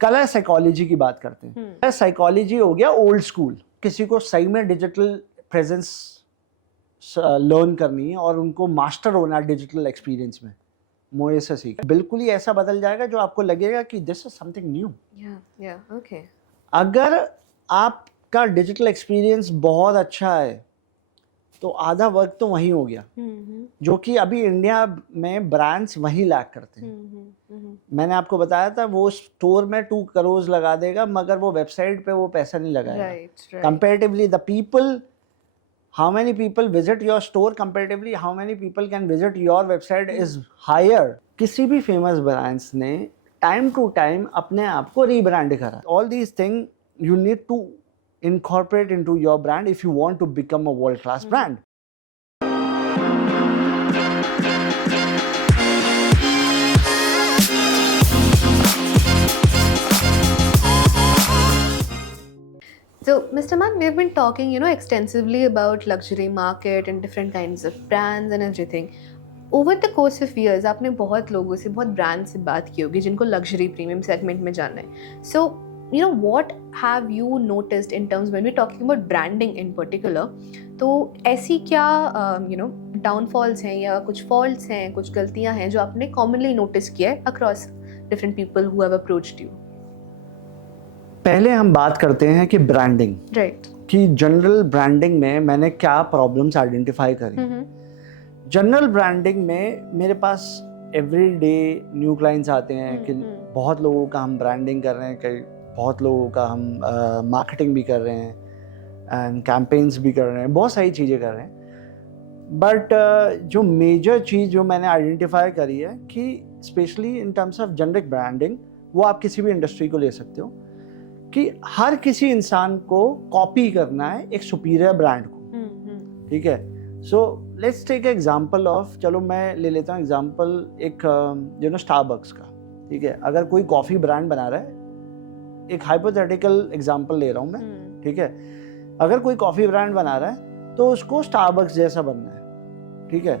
Colour psychology की बात करते हैं। कलर साइकोलॉजी हो गया ओल्ड स्कूल, किसी को सही में डिजिटल प्रेजेंस लर्न करनी है और उनको मास्टर होना है डिजिटल एक्सपीरियंस में, मोए से सीख बिल्कुल ही ऐसा बदल जाएगा जो आपको लगेगा कि this is something new. Okay. अगर आपका डिजिटल एक्सपीरियंस बहुत अच्छा है तो आधा वर्क तो वहीं हो गया, जो कि अभी इंडिया में ब्रांड्स वहीं लैक करते हैं। मैंने आपको बताया था वो स्टोर में 2 करोड़ लगा देगा मगर वो वेबसाइट पे वो पैसा नहीं लगाएगा। Comparatively the people, how many people visit your store comparatively how many people can visit your website is higher। किसी भी फेमस ब्रांड्स ने टाइम टू टाइम अपने आप को रीब्रांड करा। All these thing you need to incorporate into your brand if you want to become a world class brand। So, Mr. Man, we've been talking, extensively about luxury market and different kinds of brands and everything. Over the course of years, आपने बहुत लोगों से, बहुत brand से बात की होगी जिनको लग्जरी प्रीमियम सेगमेंट में जाना है। So, what have you noticed in terms when we're talking about branding in particular? तो ऐसी क्या डाउनफॉल्स हैं या कुछ फॉल्ट्स हैं, कुछ गलतियां हैं जो आपने कॉमनली नोटिस किया है across different people who have approached you? पहले हम बात करते हैं कि ब्रांडिंग, राइट, कि जनरल ब्रांडिंग में मैंने क्या प्रॉब्लम्स आइडेंटिफाई करी। जनरल ब्रांडिंग में मेरे पास एवरीडे न्यू क्लाइंट्स आते हैं कि बहुत लोगों का हम ब्रांडिंग कर रहे हैं, कई बहुत लोगों का हम मार्केटिंग भी कर रहे हैं एंड कैंपेन्स भी कर रहे हैं, बहुत सारी चीज़ें कर रहे हैं। बट जो मेजर चीज़ जो मैंने आइडेंटिफाई करी है कि specially in terms of generic branding, वो आप किसी भी इंडस्ट्री को ले सकते हो, कि हर किसी इंसान को कॉपी करना है एक सुपीरियर ब्रांड को। ठीक है, so let's take example of, चलो मैं ले लेता हूँ एग्जांपल एक स्टारबक्स का। ठीक है, अगर कोई कॉफ़ी ब्रांड बना रहा है, एक हाइपोथेटिकल एग्जांपल ले रहा हूँ मैं। ठीक है, अगर कोई कॉफ़ी ब्रांड बना रहा है तो उसको स्टारबक्स जैसा बनना है। ठीक है,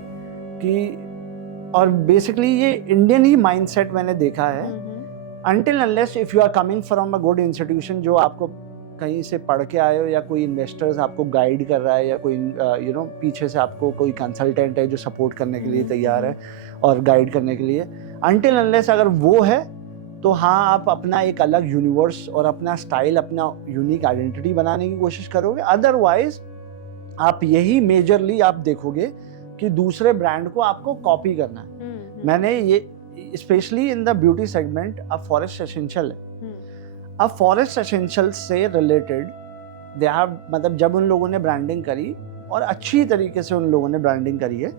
कि और बेसिकली ये इंडियन ही माइंडसेट मैंने देखा है। Until unless if you are coming from a good institution, जो आपको कहीं से पढ़ के आए हो या कोई इन्वेस्टर्स आपको गाइड कर रहा है या कोई पीछे से आपको कोई कंसल्टेंट है जो सपोर्ट करने के लिए तैयार है और गाइड करने के लिए, until unless अगर वो है तो हाँ, आप अपना एक अलग यूनिवर्स और अपना स्टाइल, अपना यूनिक आइडेंटिटी बनाने की कोशिश करोगे। अदरवाइज आप यही मेजरली आप देखोगे कि दूसरे ब्रांड को आपको कॉपी करना है। मैंने ये specially in the beauty segment अब फॉरेस्ट एसेंशियल है। अब फॉरेस्ट एसेंशियल से रिलेटेड दे हैव, मतलब जब उन लोगों ने ब्रांडिंग करी और अच्छी तरीके से उन लोगों ने ब्रांडिंग करी है,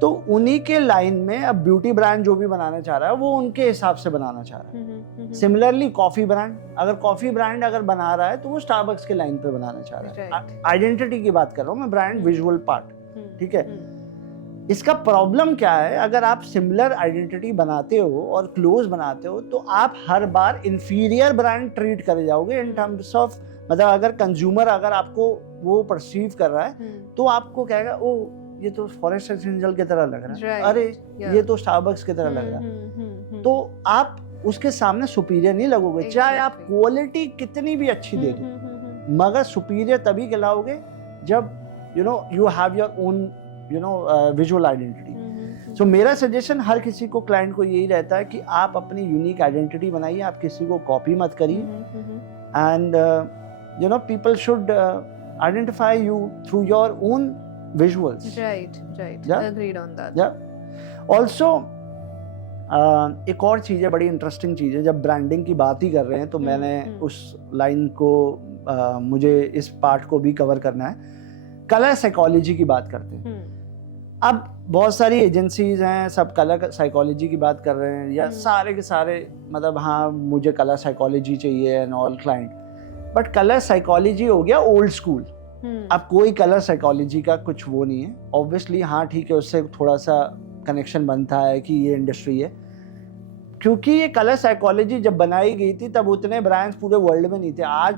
तो उन्हीं के लाइन में अब ब्यूटी ब्रांड जो भी बनाना चाह रहा है वो उनके हिसाब से बनाना चाह रहा है। सिमिलरली कॉफी ब्रांड, अगर कॉफी ब्रांड अगर बना रहा है तो वो स्टारबक्स के लाइन पे बनाना चाह रहा है। आइडेंटिटी की बात कर रहा हूँ मैं, ब्रांड विजुअल पार्ट। ठीक है, इसका प्रॉब्लम क्या है, अगर आप सिमिलर आइडेंटिटी बनाते हो और क्लोज बनाते हो तो आप हर बार इंफीरियर ब्रांड ट्रीट करे जाओगे इन टर्म्स ऑफ, मतलब अगर कंज्यूमर अगर आपको वो परसीव कर रहा है तो आपको कहेगा ओ ये तो फॉरेस्ट एसेंशियल की तरह लग रहा है, अरे ये तो स्टारबक्स की तरह लग रहा है। तो आप उसके सामने सुपीरियर नहीं लगोगे, चाहे आप क्वालिटी कितनी भी अच्छी दे दो, मगर सुपीरियर तभी कहलाओगे जब you have your own visual identity. So मेरा सजेशन हर किसी को, क्लाइंट को यही रहता है कि आप अपनी यूनिक आइडेंटिटी बनाइए, आप किसी को कॉपी मत करिए and people should identify you through your own visuals. Right, agreed on that. Also एक और चीज़ है, बड़ी इंटरेस्टिंग चीज़ है, जब ब्रांडिंग की बात ही कर रहे हैं तो मैंने उस लाइन को मुझे इस पार्ट को भी कवर करना है। कलर साइकोलॉजी की बात करते हैं। अब बहुत सारी एजेंसीज हैं, सब कलर साइकोलॉजी की बात कर रहे हैं, या सारे के सारे मतलब हाँ मुझे कलर साइकोलॉजी चाहिए and all client, but colour psychology हो गया ओल्ड स्कूल। अब कोई कलर साइकोलॉजी का कुछ वो नहीं है। ऑब्वियसली हाँ ठीक है, उससे थोड़ा सा कनेक्शन बनता है कि ये इंडस्ट्री है, क्योंकि ये कलर साइकोलॉजी जब बनाई गई थी तब उतने ब्रांड्स पूरे वर्ल्ड में नहीं थे। आज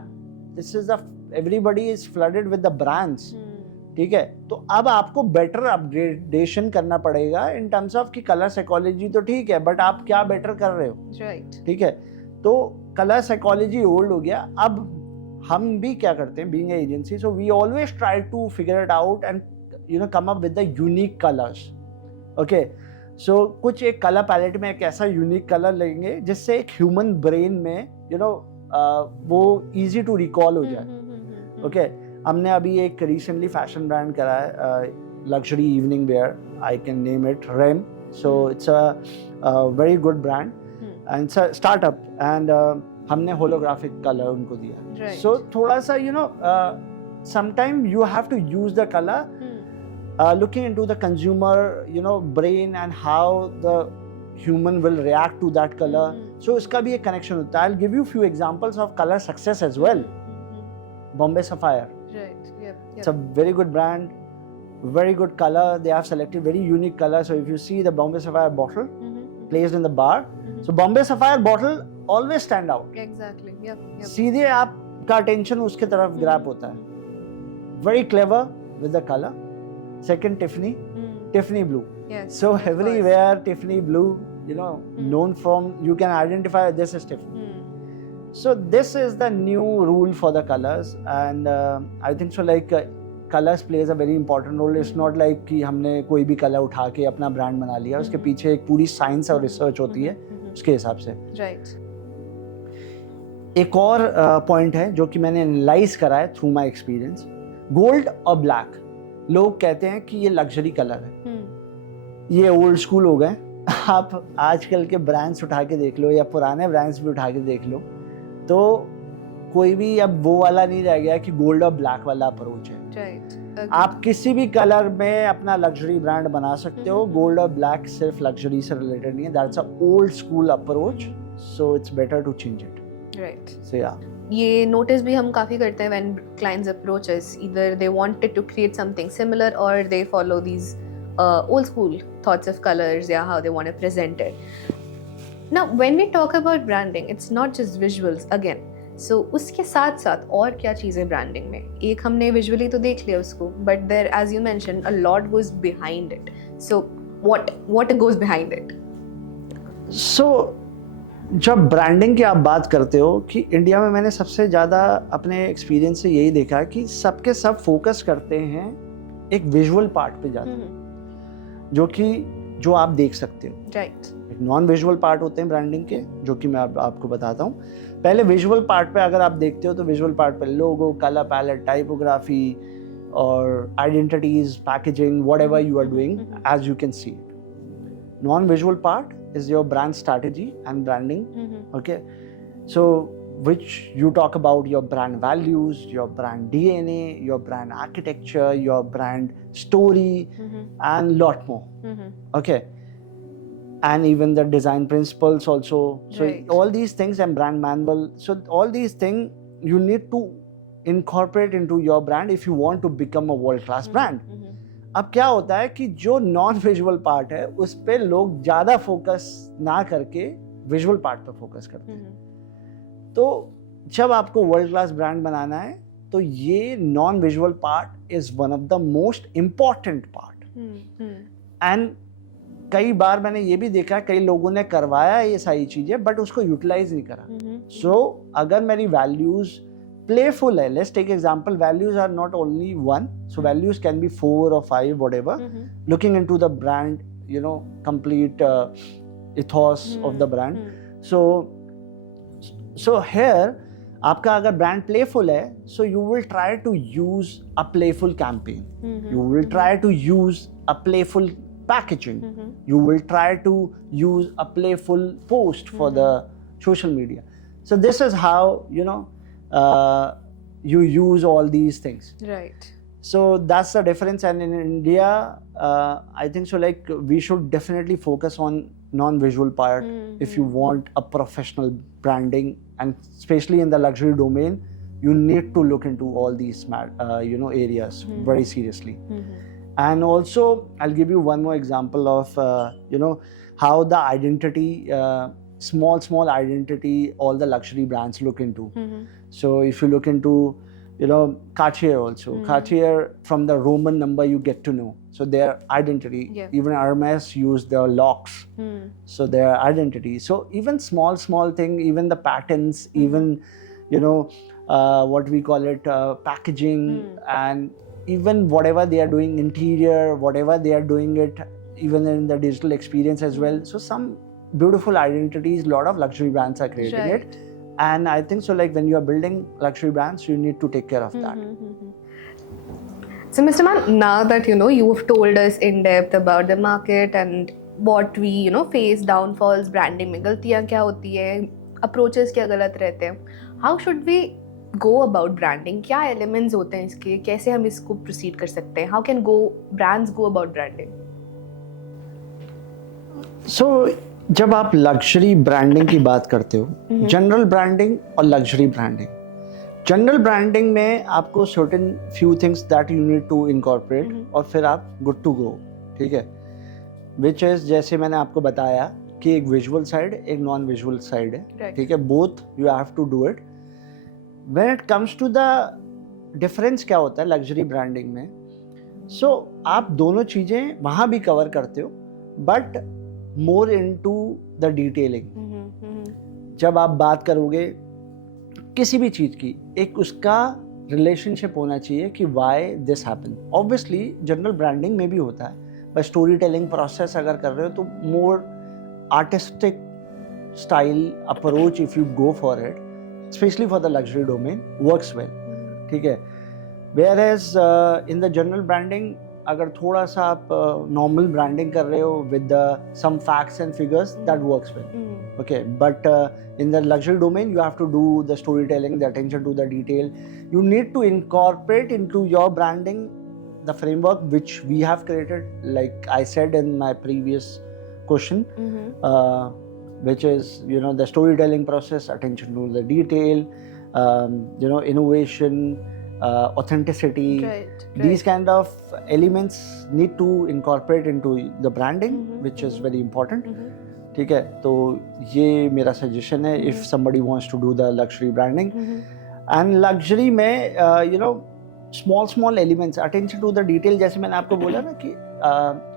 this is everybody is flooded with the brands. ठीक है, तो अब आपको बेटर अपग्रेडेशन करना पड़ेगा इन टर्म्स ऑफ कि कलर साइकोलॉजी तो ठीक है, बट आप क्या बेटर कर रहे हो। राइट, ठीक है, तो कलर साइकोलॉजी ओल्ड हो गया. अब हम भी क्या करते हैं, being agency, so we always try to figure it out and come up with the unique colours. Okay, so कुछ एक कलर पैलेट में एक ऐसा यूनिक कलर लेंगे जिससे एक ह्यूमन ब्रेन में वो इजी टू रिकॉल हो जाए. ओके, हमने अभी एक रिसेंटली फैशन ब्रांड करा है, luxury evening wear, I can name it Rem. So it's a very good brand and startup, and हमने होलोग्राफिक कलर उनको दिया. सो थोड़ा सा sometime you have to use the colour looking into the consumer brain and how the human will react to that color. So इसका भी एक connection होता है. I'll give you few examples of color success as well. Bombay Sapphire. Right. Yep. It's a very good brand, very good color. They have selected very unique color. So if you see the Bombay Sapphire bottle placed in the bar, so Bombay Sapphire bottle always stand out. Exactly. Yep. सीधे आपका attention उसके तरफ grab होता है. Very clever with the color. Second, Tiffany blue. Yes. So everywhere Tiffany blue, known from, you can identify this is Tiffany. So this is the new rule for the colors, and I think so colors plays a very important role. It's not like कि हमने कोई भी colour उठा के अपना brand बना लिया. उसके पीछे एक पूरी साइंस और रिसर्च होती है उसके हिसाब से. Right. एक और पॉइंट है जो कि मैंने एनालाइज करा है थ्रू माय एक्सपीरियंस. गोल्ड और ब्लैक, लोग कहते हैं कि ये लग्जरी कलर है, ये ओल्ड स्कूल हो गए. आप आजकल के ब्रांड्स उठा के देख लो या पुराने ब्रांड्स भी उठा के देख लो, तो कोई भी अब वो वाला नहीं रह गया कि गोल्ड और ब्लैक वाला अप्रोच है. Right. आप किसी भी कलर में अपना लग्जरी ब्रांड बना सकते हो. गोल्ड और ब्लैक सिर्फ लग्जरी से रिलेटेड नहीं है. That's a old school approach, so it's better to change it. Right. So yeah. ये नोटिस भी हम काफ़ी करते हैं when clients approach us, either they wanted to create something similar or they follow these old school thoughts of colors, yeah, how they want to present it. Now when we talk about branding, it's not just visuals again. So उसके साथ साथ और क्या चीज़ें branding में, एक हमने visually तो देख लिया उसको, but there, as you mentioned, a lot goes behind it. So what goes behind it? So जब ब्रांडिंग की आप बात करते हो, कि इंडिया में मैंने सबसे ज़्यादा अपने एक्सपीरियंस से यही देखा है कि सबके सब फोकस करते हैं एक विजुअल पार्ट पे जाते हैं, जो आप देख सकते हो. Right. एक नॉन विजुअल पार्ट होते हैं ब्रांडिंग के, जो कि मैं आपको बताता हूँ. पहले विजुअल पार्ट पे अगर आप देखते हो तो विजुअल पार्ट पे लोगो, कलर पैलेट, टाइपोग्राफी और identities, packaging, whatever you are doing, as you can see it. Non visual part is your brand strategy and branding. Okay, so which you talk about your brand values, your brand DNA, your brand architecture, your brand story, and lot more. Okay, and even the design principles also. So Right. all these things, and brand manual. So all these things you need to incorporate into your brand if you want to become a world class brand. अब क्या होता है कि जो non visual part है उस पे लोग ज़्यादा फोकस ना करके विजुअल पार्ट पे फोकस करते हैं. तो जब आपको वर्ल्ड क्लास ब्रांड बनाना है तो ये non visual part is one of the most important part. And कई बार मैंने ये भी देखा, कई लोगों ने करवाया ये सारी चीज़ें बट उसको यूटिलाइज नहीं करा. सो अगर मेरी values playful hai, let's take example, values are not only one, so values can be 4 or 5, whatever, looking into the brand, complete ethos of the brand. So here आपका अगर brand playful है, so you will try to use a playful campaign, you will try to use a playful packaging, you will try to use a playful post for the social media. So this is how you use all these things. Right. So that's the difference. And in India, I think so we should definitely focus on non-visual part if you want a professional branding, and especially in the luxury domain, you need to look into all these areas very seriously. And also I'll give you one more example of how the identity, small identity, all the luxury brands look into. So if you look into you know, Cartier also. Cartier, from the Roman number you get to know. So their identity. Yeah. Even Hermes use the locks. So their identity. So even small thing, even the patterns, even, you know, what we call it, packaging, and even whatever they are doing, interior, whatever they are doing it, even in the digital experience as well. So some beautiful identities, lot of luxury brands are creating Right. it. And I think so, like when you are building luxury brands, you need to take care of that. So, Mr. Man, now that you have told us in depth about the market and what we face, downfalls, branding में गलतियाँ क्या होती है, approaches क्या गलत रहते हैं, how should we go about branding? क्या elements होते हैं इसके, कैसे हम इसको proceed कर सकते हैं? How can brands go about branding? So जब आप लग्जरी ब्रांडिंग की बात करते हो, जनरल ब्रांडिंग और लग्जरी ब्रांडिंग, जनरल ब्रांडिंग में आपको certain few things that you need to incorporate और फिर आप गुड टू गो, ठीक है, विच इज जैसे मैंने आपको बताया कि एक विजुअल साइड, एक नॉन विजुअल साइड है, ठीक है, both you have to do it. When it comes to the difference क्या होता है लग्जरी ब्रांडिंग में, सो आप दोनों चीज़ें वहाँ भी कवर करते हो, but more into the detailing. जब आप बात करोगे किसी भी चीज़ की, एक उसका रिलेशनशिप होना चाहिए कि why this happen. Obviously general branding में भी होता है, बट स्टोरी टेलिंग प्रोसेस अगर कर रहे हो तो more artistic style approach if you go for it, specially for the luxury domain, works well, ठीक है. Whereas in the general branding अगर थोड़ा सा आप नॉर्मल ब्रांडिंग कर रहे हो with some facts and figures, that works well, okay, but in the luxury domain you have to do the storytelling, the attention to the detail. You need to incorporate into your branding the framework which we have created, like I said in my previous question, which is the storytelling process, attention to the detail, innovation, authenticity. Right. These kind of elements need to incorporate into the branding, which is very important. ठीक है, तो ये मेरा suggestion है if somebody wants to do the luxury branding. And luxury में small elements, attention to the detail, जैसे मैंने आपको बोला ना कि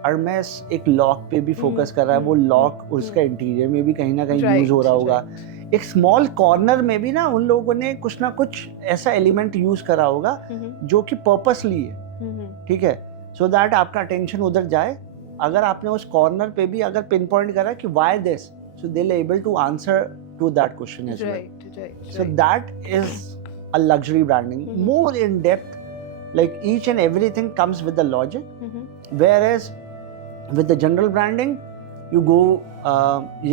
Hermes एक लॉक पे भी फोकस कर रहा है, वो लॉक उसका इंटीरियर में भी कहीं ना कहीं यूज हो रहा होगा. एक स्मॉल कॉर्नर में भी ना उन लोगों ने कुछ ना कुछ ऐसा एलिमेंट यूज करा होगा जो कि पर्पसली है, ठीक है, सो दैट आपका अटेंशन उधर जाए. अगर आपने उस कॉर्नर पे भी अगर पिन पॉइंट करा कि why this, so they will able to answer to that question as well. So that is a luxury branding, more in depth, like each and everything comes with the logic. Whereas with the general branding you go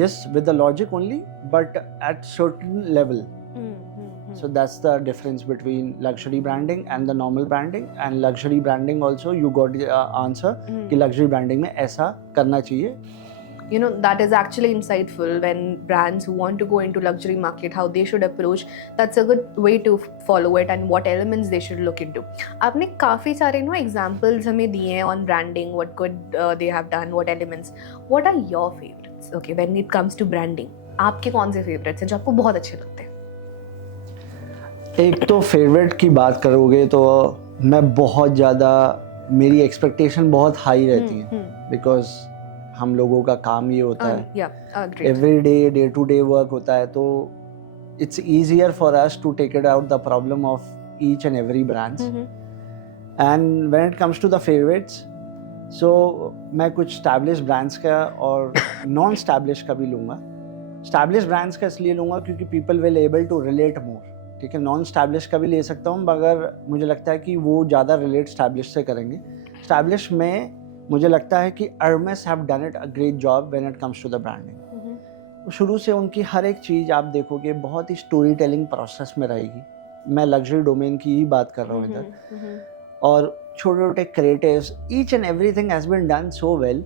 yes with the logic only, but at certain level. So that's the difference between luxury branding and the normal branding. And luxury branding also you got the answer कि luxury branding में ऐसा करना चाहिए. That is actually insightful when brands who want to go into luxury market, how they should approach. That's a good way to follow it and what elements they should look into. आपने काफ़ी सारे examples हमें दिए हैं on branding, what good they have done, what elements. What are your favorites? Okay, when it comes to branding, आपके कौन से favorites हैं जो आपको बहुत अच्छे लगते हैं? एक तो फेवरेट की बात करोगे तो मैं बहुत ज़्यादा, मेरी एक्सपेक्टेशन बहुत हाई रहती है, बिकॉज हम लोगों का काम ये होता है, every day to day work होता है, तो it's easier for us to take it out the problem of each and every brands. And when it comes to the favourites, so मैं कुछ स्टैब्लिश ब्रांड्स का और नॉन स्टैब्लिश का भी लूँगा. स्टैब्लिश ब्रांड्स का इसलिए लूँगा क्योंकि people will able to relate more, ठीक है. नॉन स्टैब्लिश का भी ले सकता हूँ, मगर मुझे लगता है कि वो ज़्यादा रिलेट स्टैब्लिश से करेंगे. स्टैब्लिश में मुझे लगता है कि Hermes have done it a great job when it comes to the branding. शुरू से उनकी हर एक चीज़ आप देखोगे बहुत ही स्टोरी टेलिंग प्रोसेस में रहेगी. मैं लग्जरी डोमेन की ही बात कर रहा हूँ इधर, और छोटे छोटे creatives, each and everything has been done so well,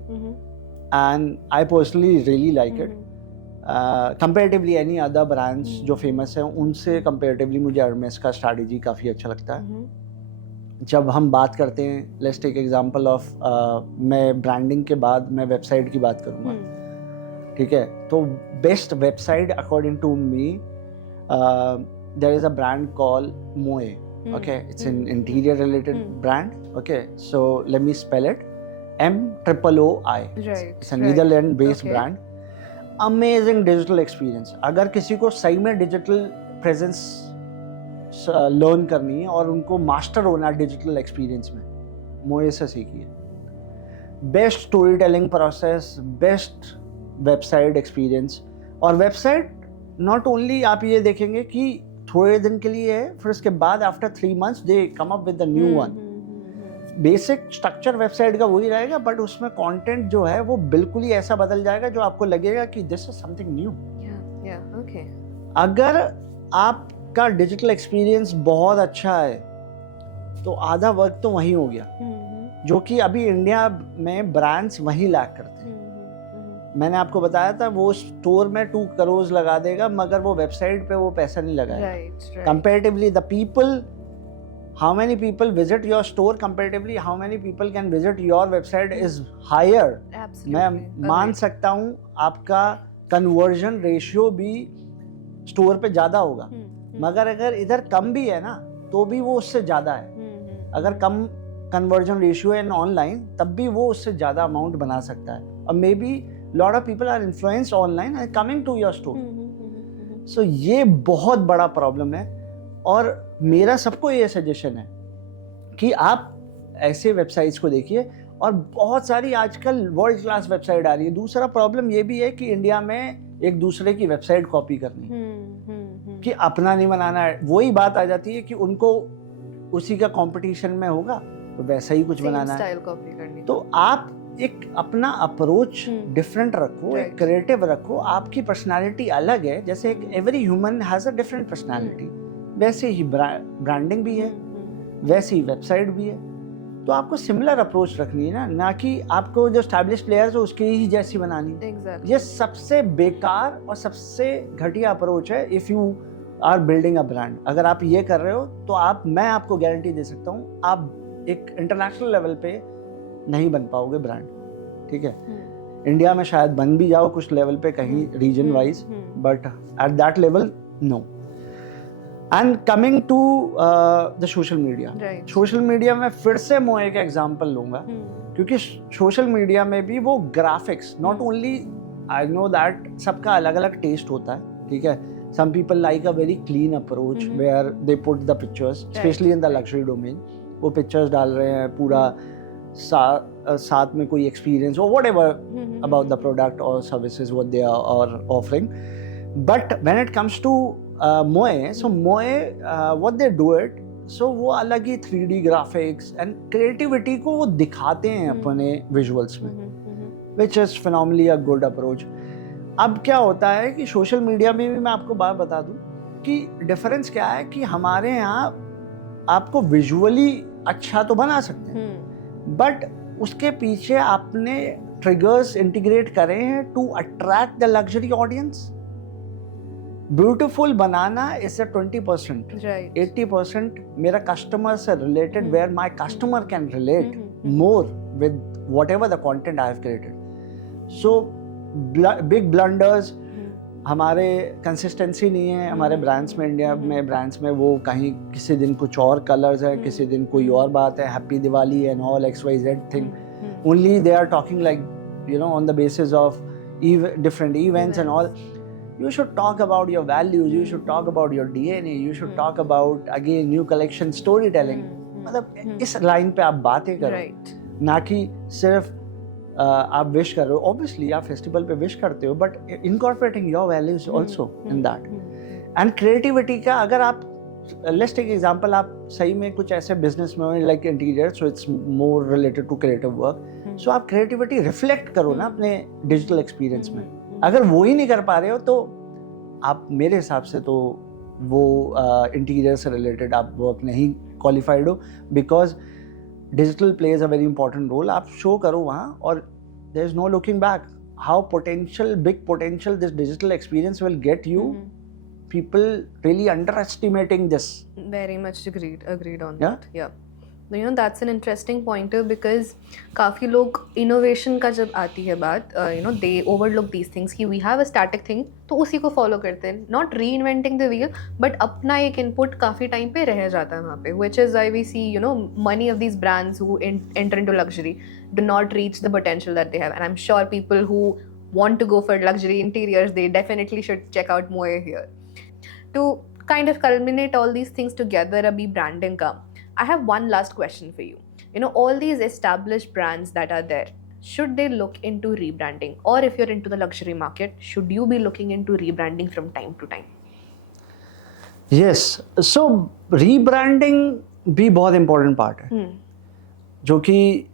and I personally really like it. Comparatively any other brands जो फेमस हैं उनसे कंपेरेटिवली मुझे Hermes का स्ट्रैटेजी काफ़ी अच्छा लगता है. जब हम बात करते हैं, लेट्स टेक एग्जांपल ऑफ, मैं ब्रांडिंग के बाद मैं वेबसाइट की बात करूँगा, ठीक है. तो best website according to me, there is a brand call Moe. Okay, it's an interior related brand. Okay, so let me spell it. MOOI. Right. It's a Netherlands based Okay. brand. Amazing digital experience. अगर किसी को सही में digital presence learn करनी है और उनको master होना है डिजिटल एक्सपीरियंस में, मोए से सीखिए. Best story telling process, best website experience. और वेबसाइट नॉट ओनली आप ये देखेंगे कि थोड़े दिन के लिए है, फिर उसके बाद after 3 months they come up with the new one. Basic structure website का वही रहेगा, बट उसमें कंटेंट जो है वो बिल्कुल ही ऐसा बदल जाएगा जो आपको लगेगा कि this is something new. Okay. अगर आपका डिजिटल एक्सपीरियंस बहुत अच्छा है तो आधा वर्क तो वहीं हो गया, जो कि अभी इंडिया में ब्रांड्स वहीं लैक करते हैं. मैंने आपको बताया था वो स्टोर में 2 करोड़ लगा देगा मगर वो वेबसाइट पे वो पैसा नहीं लगाएगा. Right. Comparatively the people, how many people visit your store, comparatively how many people can visit your website is higher. Absolutely. मैं मान सकता हूँ आपका कन्वर्जन रेशियो भी स्टोर पे ज़्यादा होगा, मगर अगर इधर कम भी है ना तो भी वो उससे ज़्यादा है. अगर कम कन्वर्जन रेशियो है ऑनलाइन तब भी वो उससे ज़्यादा अमाउंट बना सकता है. और may be lot of people are influenced online and coming to your store. So ये बहुत बड़ा प्रॉब्लम है. और मेरा सबको ये सजेशन है कि आप ऐसे वेबसाइट्स को देखिए, और बहुत सारी आजकल वर्ल्ड क्लास वेबसाइट आ रही है. दूसरा प्रॉब्लम ये भी है कि इंडिया में एक दूसरे की वेबसाइट कॉपी करनी कि अपना नहीं बनाना है. वही बात आ जाती है कि उनको उसी का कंपटीशन में होगा तो वैसा ही कुछ बनाना है. कॉपी करनी. तो आप एक अपना अप्रोच डिफरेंट रखो, एक क्रिएटिव रखो. आपकी पर्सनालिटी अलग है, जैसे एक every human has a different personality, वैसे ही ब्रांडिंग भी है, वैसे ही वेबसाइट भी है. तो आपको सिमिलर अप्रोच रखनी है ना कि आपको जो एस्टैब्लिश प्लेयर्स है उसकी ही जैसी बनानी. Exactly. ये सबसे बेकार और सबसे घटिया अप्रोच है if you are building a brand. अगर आप ये कर रहे हो तो मैं आपको गारंटी दे सकता हूँ आप एक इंटरनेशनल लेवल पे नहीं बन पाओगे ब्रांड. ठीक है, इंडिया में शायद बन भी जाओ कुछ लेवल पे कहीं reason wise, but at that level no. And coming to the social media, social media में फिर से मैं एक एग्जांपल लूंगा क्योंकि सोशल मीडिया में भी वो graphics not only, I know that सबका अलग अलग टेस्ट होता है. ठीक है, some people like a very clean approach where they put the pictures, especially in the luxury domain. वो पिक्चर्स डाल रहे हैं पूरा साथ में कोई एक्सपीरियंस और whatever about the product or services what they are offering. But when it comes to Moe, so Moe what they do it, so वो अलग ही 3D graphics and creativity को वो दिखाते हैं अपने visuals में, which is phenomenally a good approach. अब क्या होता है कि सोशल मीडिया में भी मैं आपको बात बता दूं कि डिफरेंस क्या है कि हमारे यहाँ आपको विजुअली अच्छा तो बना सकते हैं, बट उसके पीछे आपने ट्रिगर्स इंटीग्रेट करे हैं to attract the luxury audience. Beautiful बनाना इज 20%, 80% मेरा कस्टमर से related, where my customer can relate more with whatever the content I have created. So big blunders, हमारे कंसिस्टेंसी नहीं है हमारे ब्रांड्स में. इंडिया में ब्रांड्स में वो कहीं किसी दिन कुछ और कलर्स है, किसी दिन कोई और बात है, happy Diwali and all XYZ thing. Only they are talking like you know on the basis of different events and all. You should talk about your values, you should talk about your DNA, you should talk about again new collection storytelling. मतलब इस line पे आप बातें करो, ना कि सिर्फ आप विश कर रहे हो. ऑब्वियसली आप फेस्टिवल पे विश करते हो, but incorporating your values also in that. And creativity का अगर आप लेट्स टेक एग्जांपल, आप सही में कुछ ऐसे बिजनेस में हो like interior, so it's more related to creative work, so आप क्रिएटिविटी रिफ्लेक्ट करो ना अपने डिजिटल एक्सपीरियंस में. अगर वो ही नहीं कर पा रहे हो तो आप मेरे हिसाब से तो वो इंटीरियर से रिलेटेड आप वर्क नहीं क्वालिफाइड हो, because digital plays a very important role. आप शो करो वहाँ और there is no looking back. How big potential this digital experience will get you. People really underestimating this. Very much agreed on Yeah? that. Yeah. You know, that's an interesting pointer because काफ़ी लोग innovation का जब आती है बात, you know, they overlook these things कि we have a static thing तो उसी को follow करते हैं, not reinventing the wheel but अपना एक input काफ़ी time पे रह जाता है वहाँ पे, which is why we see, you know, many of these brands who enter into luxury do not reach the potential that they have, and I'm sure people who want to go for luxury interiors, they definitely should check out Moe here. To kind of culminate all these things together, abhi branding ka, I have one last question for you. You know, all these established brands that are there, should they look into rebranding? Or if you're into the luxury market, should you be looking into rebranding from time to time? Yes, so rebranding भी बहुत important part है, जो कि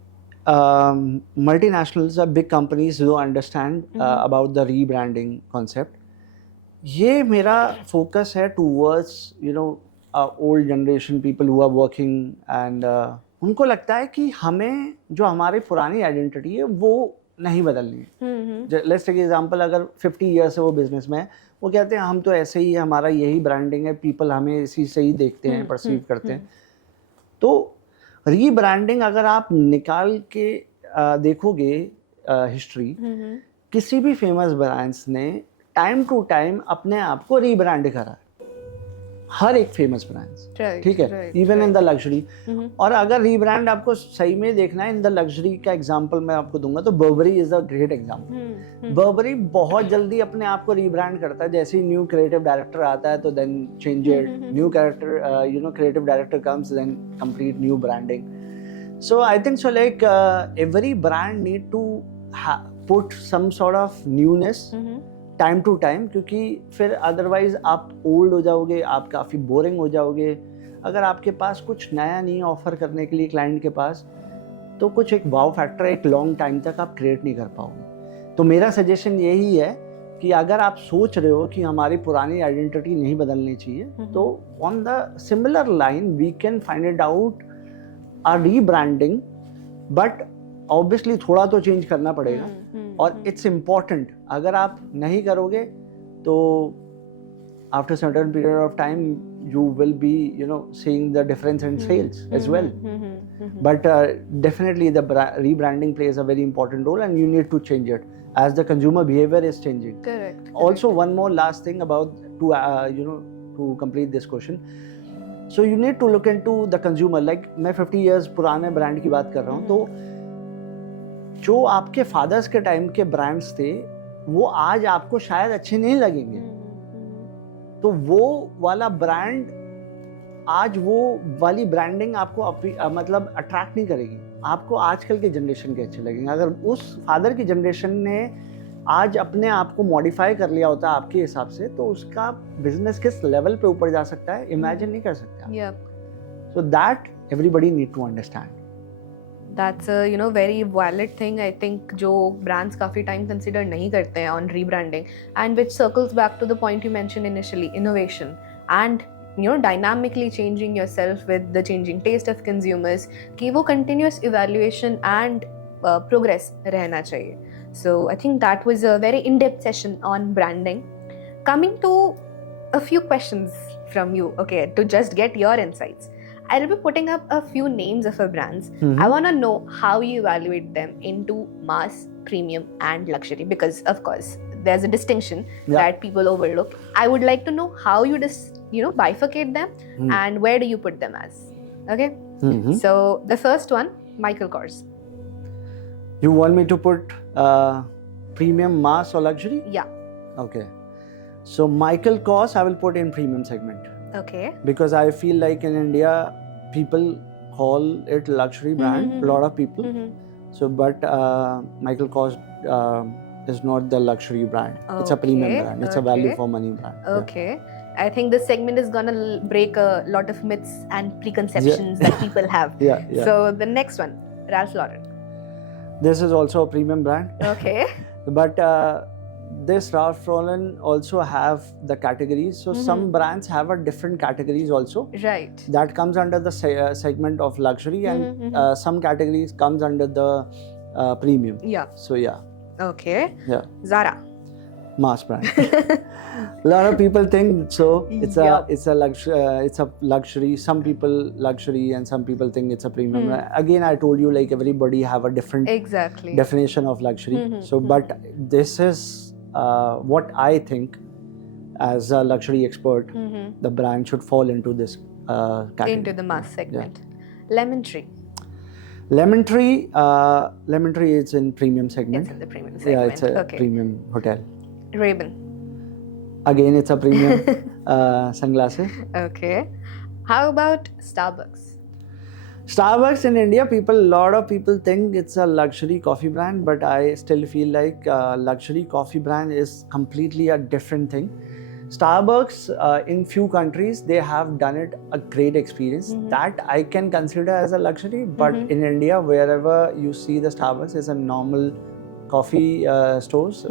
multinationals or big companies do understand about the rebranding concept. ये मेरा focus है towards, you know, old generation people who are working and उनको लगता है कि हमें जो हमारी पुरानी आइडेंटिटी है वो नहीं बदलनी है. लेट्स टेक एग्जांपल, अगर 50 ईयर से वो बिजनेस में है, वो कहते हैं हम तो ऐसे ही है, हमारा यही ब्रांडिंग है, पीपल हमें इसी से ही देखते हैं, परसीव करते हैं. तो रीब्रांडिंग अगर आप निकाल के देखोगे हिस्ट्री, किसी भी फेमस ब्रांड्स ने टाइम टू टाइम अपने आप को रीब्रांड करा है, हर एक फेमस ब्रांड्स, ठीक है, इवन इन द लग्जरी. और अगर रीब्रांड आपको सही में देखना है इन द लग्जरी का एग्जांपल मैं आपको दूंगा तो Barbari is a great example. Barbari बहुत जल्दी अपने आप को रीब्रांड करता है, जैसे ही न्यू क्रिएटिव डायरेक्टर आता है तो then change it, new character, you know, creative director comes, then complete new branding. So I think so like every brand need to put some sort of newness time to time, क्योंकि फिर otherwise आप old हो जाओगे, आप काफ़ी boring हो जाओगे. अगर आपके पास कुछ नया नहीं ऑफर करने के लिए क्लाइंट के पास, तो कुछ एक वाव फैक्टर एक लॉन्ग टाइम तक आप क्रिएट नहीं कर पाओगे. तो मेरा सजेशन यही है कि अगर आप सोच रहे हो कि हमारी पुरानी आइडेंटिटी नहीं बदलनी चाहिए, तो on the similar line we can find it out a rebranding, but obviously थोड़ा तो चेंज करना पड़ेगा. और इट्स इम्पॉर्टेंट, अगर आप नहीं करोगे तो after certain period of time you will be, you know, seeing the difference in sales as well. But definitely the rebranding plays a very important role and you need to change it as the consumer behavior is changing. Correct. Also, one more last thing about to you know, to complete this question. So you need to look into the consumer. Like मैं 50 years पुराने brand की बात कर रहा हूँ, तो जो आपके फादर्स के टाइम के ब्रांड्स थे वो आज आपको शायद अच्छे नहीं लगेंगे. तो वो वाला ब्रांड आज, वो वाली ब्रांडिंग आपको मतलब अट्रैक्ट नहीं करेगी. आपको आजकल के जनरेशन के अच्छे लगेंगे. अगर उस फादर की जनरेशन ने आज अपने आप को मॉडिफाई कर लिया होता आपके हिसाब से, तो उसका बिजनेस किस लेवल पे ऊपर जा सकता है इमेजिन नहीं कर सकते. So that everybody need to understand. That's a, you know, very valid thing. I think जो brands काफ़ी time consider नहीं करते हैं on rebranding, and which circles back to the point you mentioned initially, innovation and, you know, dynamically changing yourself with the changing taste of consumers, कि वो continuous evaluation and progress रहना चाहिए. So I think that was a very in-depth session on branding. Coming to a few questions from you, okay, to just get your insights. I'll be putting up a few names of our brands. I want to know how you evaluate them into mass, premium and luxury, because of course there's a distinction that people overlook. I would like to know how you just, you know, bifurcate them and where do you put them as. Okay? So the first one, Michael Kors. You want me to put premium, mass or luxury? Yeah. Okay. So Michael Kors I will put in premium segment. Okay. Because I feel like in India people call it luxury brand, a lot of people. So but Michael Kors is not the luxury brand. It's a premium brand. It's a value for money brand. Okay. Yeah. I think this segment is gonna break a lot of myths and preconceptions that people have. Yeah. So the next one, Ralph Lauren. This is also a premium brand. Okay. But this Ralph Lauren also have the categories. So some brands have a different categories also. Right. That comes under the segment of luxury, and some categories comes under the premium. Yeah. So yeah. Okay. Yeah. Zara. mass brand. A lot of people think so. It's a luxury. Some people luxury, and some people think it's a premium. Again, I told you, like, everybody have a different definition of luxury. So, but this is what I think as a luxury expert, the brand should fall into this category. Into the mass segment. Lemon Tree. Lemon Tree is in premium segment. It's in the premium segment. Yeah, it's a premium hotel. Ray-Ban. Again, it's a premium sunglasses. Okay. How about Starbucks? Starbucks in India, a lot of people think it's a luxury coffee brand, but I still feel like luxury coffee brand is completely a different thing. Starbucks, in few countries, they have done it a great experience. That I can consider as a luxury, but in India, wherever you see the Starbucks is a normal coffee stores.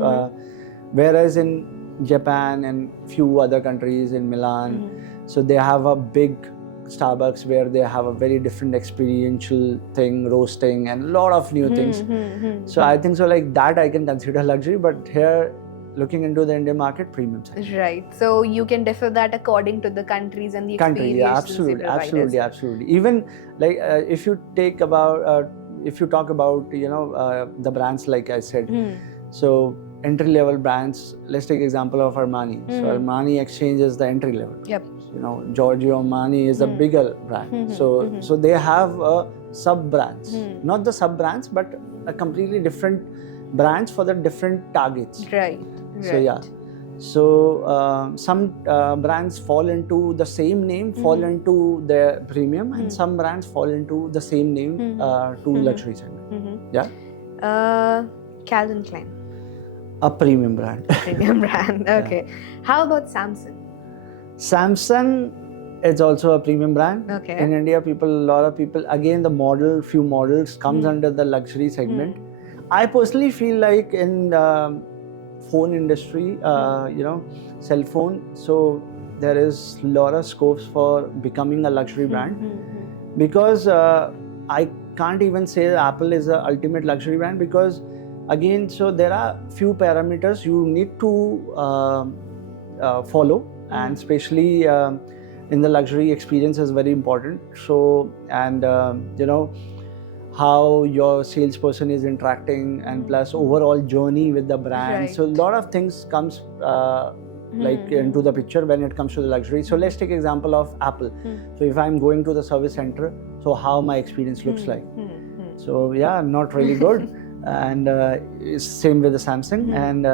Whereas in Japan and few other countries, in Milan, so they have a big Starbucks where they have a very different experiential thing, roasting and a lot of new things. So I think so, like that I can consider luxury, but here looking into the Indian market, premium side. Right. So you can differ that according to the countries and the experiences. Yeah, absolutely. Even like if you talk about the brands like I said, so entry level brands. Let's take example of Armani. So Armani Exchange is the entry level. Yep. Giorgio Armani is a bigger brand. So they have sub brands, not the sub brands, but a completely different brands for the different targets. Right. So yeah. So some brands fall into the same name, fall into the premium, and some brands fall into the same name to luxury segment. Yeah. Calvin Klein. A premium brand. Premium brand. Okay. How about Samsung? Samsung is also a premium brand. Okay. In India, a lot of people, again, few models comes under the luxury segment. I personally feel like in phone industry, cell phone, so there is a lot of scopes for becoming a luxury brand, because I can't even say that Apple is the ultimate luxury brand, because again, so there are few parameters you need to follow, and especially in the luxury experience is very important. So, and how your salesperson is interacting, and plus overall journey with the brand. Right. So a lot of things comes like into the picture when it comes to the luxury. So let's take example of Apple. So if I'm going to the service center, so how my experience looks like. So yeah, not really good. And it's same with the Samsung. And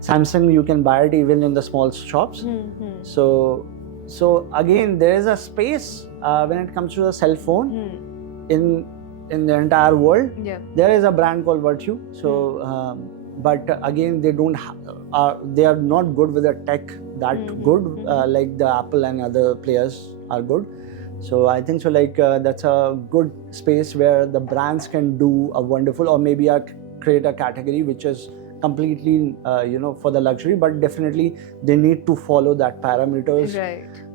Samsung, you can buy it even in the small shops. So again, there is a space when it comes to the cell phone in the entire world. There is a brand called Virtue. So but again, they are not good with the tech that good like the Apple and other players are good. So I think so, like that's a good space where the brands can do a wonderful, or maybe create a category which is completely for the luxury, but definitely they need to follow that parameters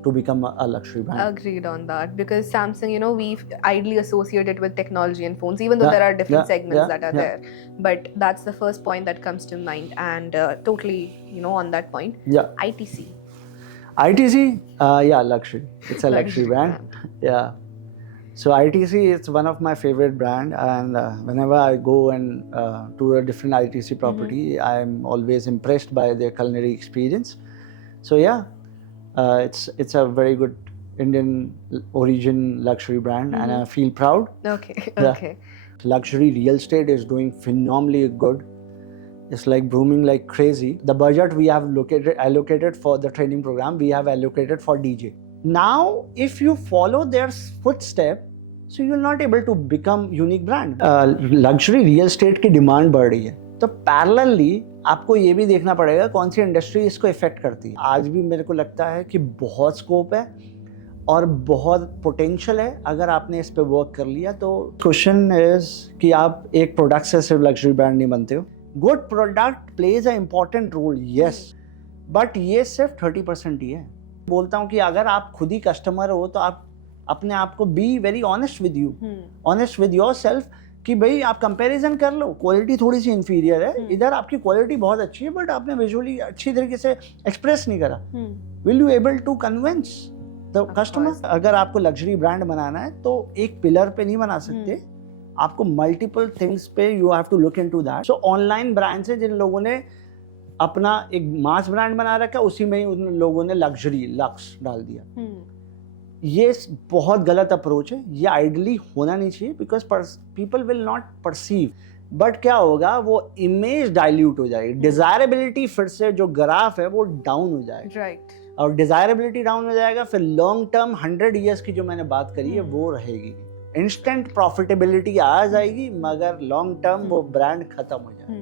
to become a luxury brand. Agreed on that, because Samsung, we ideally associate it with technology and phones, even though there are different segments that are there. But that's the first point that comes to mind, and totally, on that point. Yeah. ITC, luxury. It's a luxury brand. Yeah. So ITC is one of my favorite brand, and whenever I go and to a different ITC property, I'm always impressed by their culinary experience. So yeah, it's a very good Indian origin luxury brand, and I feel proud. Okay. Yeah. Luxury real estate is doing phenomenally good. It's like booming like crazy. The budget we have allocated for the training program, we have allocated for DJ. Now, if you follow their footstep, so you're not able to become unique brand. Luxury real estate की demand बढ़ रही है, तो parallelly आपको ये भी देखना पड़ेगा कौन सी इंडस्ट्री इसको इफेक्ट करती है. आज भी मेरे को लगता है कि बहुत स्कोप है और बहुत पोटेंशियल है अगर आपने इस पे वर्क कर लिया. तो क्वेश्चन इज कि आप एक प्रोडक्ट से सिर्फ लग्जरी ब्रांड नहीं बनते हो. Good product plays a important role, yes, but ये सिर्फ 30% ही है. बोलता हूँ कि अगर आप खुद ही कस्टमर हो तो आप अपने आप को be very honest with you, honest with your self, कि भाई आप कंपैरिजन कर लो, क्वालिटी थोड़ी सी इंफीरियर है, इधर आपकी क्वालिटी बहुत अच्छी है बट आपने विजुअली अच्छी तरीके से एक्सप्रेस नहीं करा। Will you able to convince the customer? अगर आपको लग्जरी ब्रांड बनाना है तो एक पिलर पे नहीं बना सकते, आपको मल्टीपल थिंग्स पे you have to look into that. So online brands हैं जिन लोगों ने अपना एक मास ब्रांड बना रखा, उसी में ही उन लोगों ने लग्जरी लक्स डाल दिया। ये बहुत गलत अप्रोच है, ये आइडली होना नहीं चाहिए, because people will not perceive. But क्या होगा, वो इमेज डाइल्यूट हो जाएगी, डिजायरेबिलिटी फिर से जो ग्राफ है वो डाउन हो जाएगा। राइट। और डिजायरेबिलिटी डाउन हो जाएगा, फिर लॉन्ग टर्म 100 ईयर्स की जो मैंने बात करी है वो रहेगी। इंस्टेंट प्रॉफिटेबिलिटी आ जाएगी मगर लॉन्ग टर्म वो ब्रांड खत्म हो जाएगा।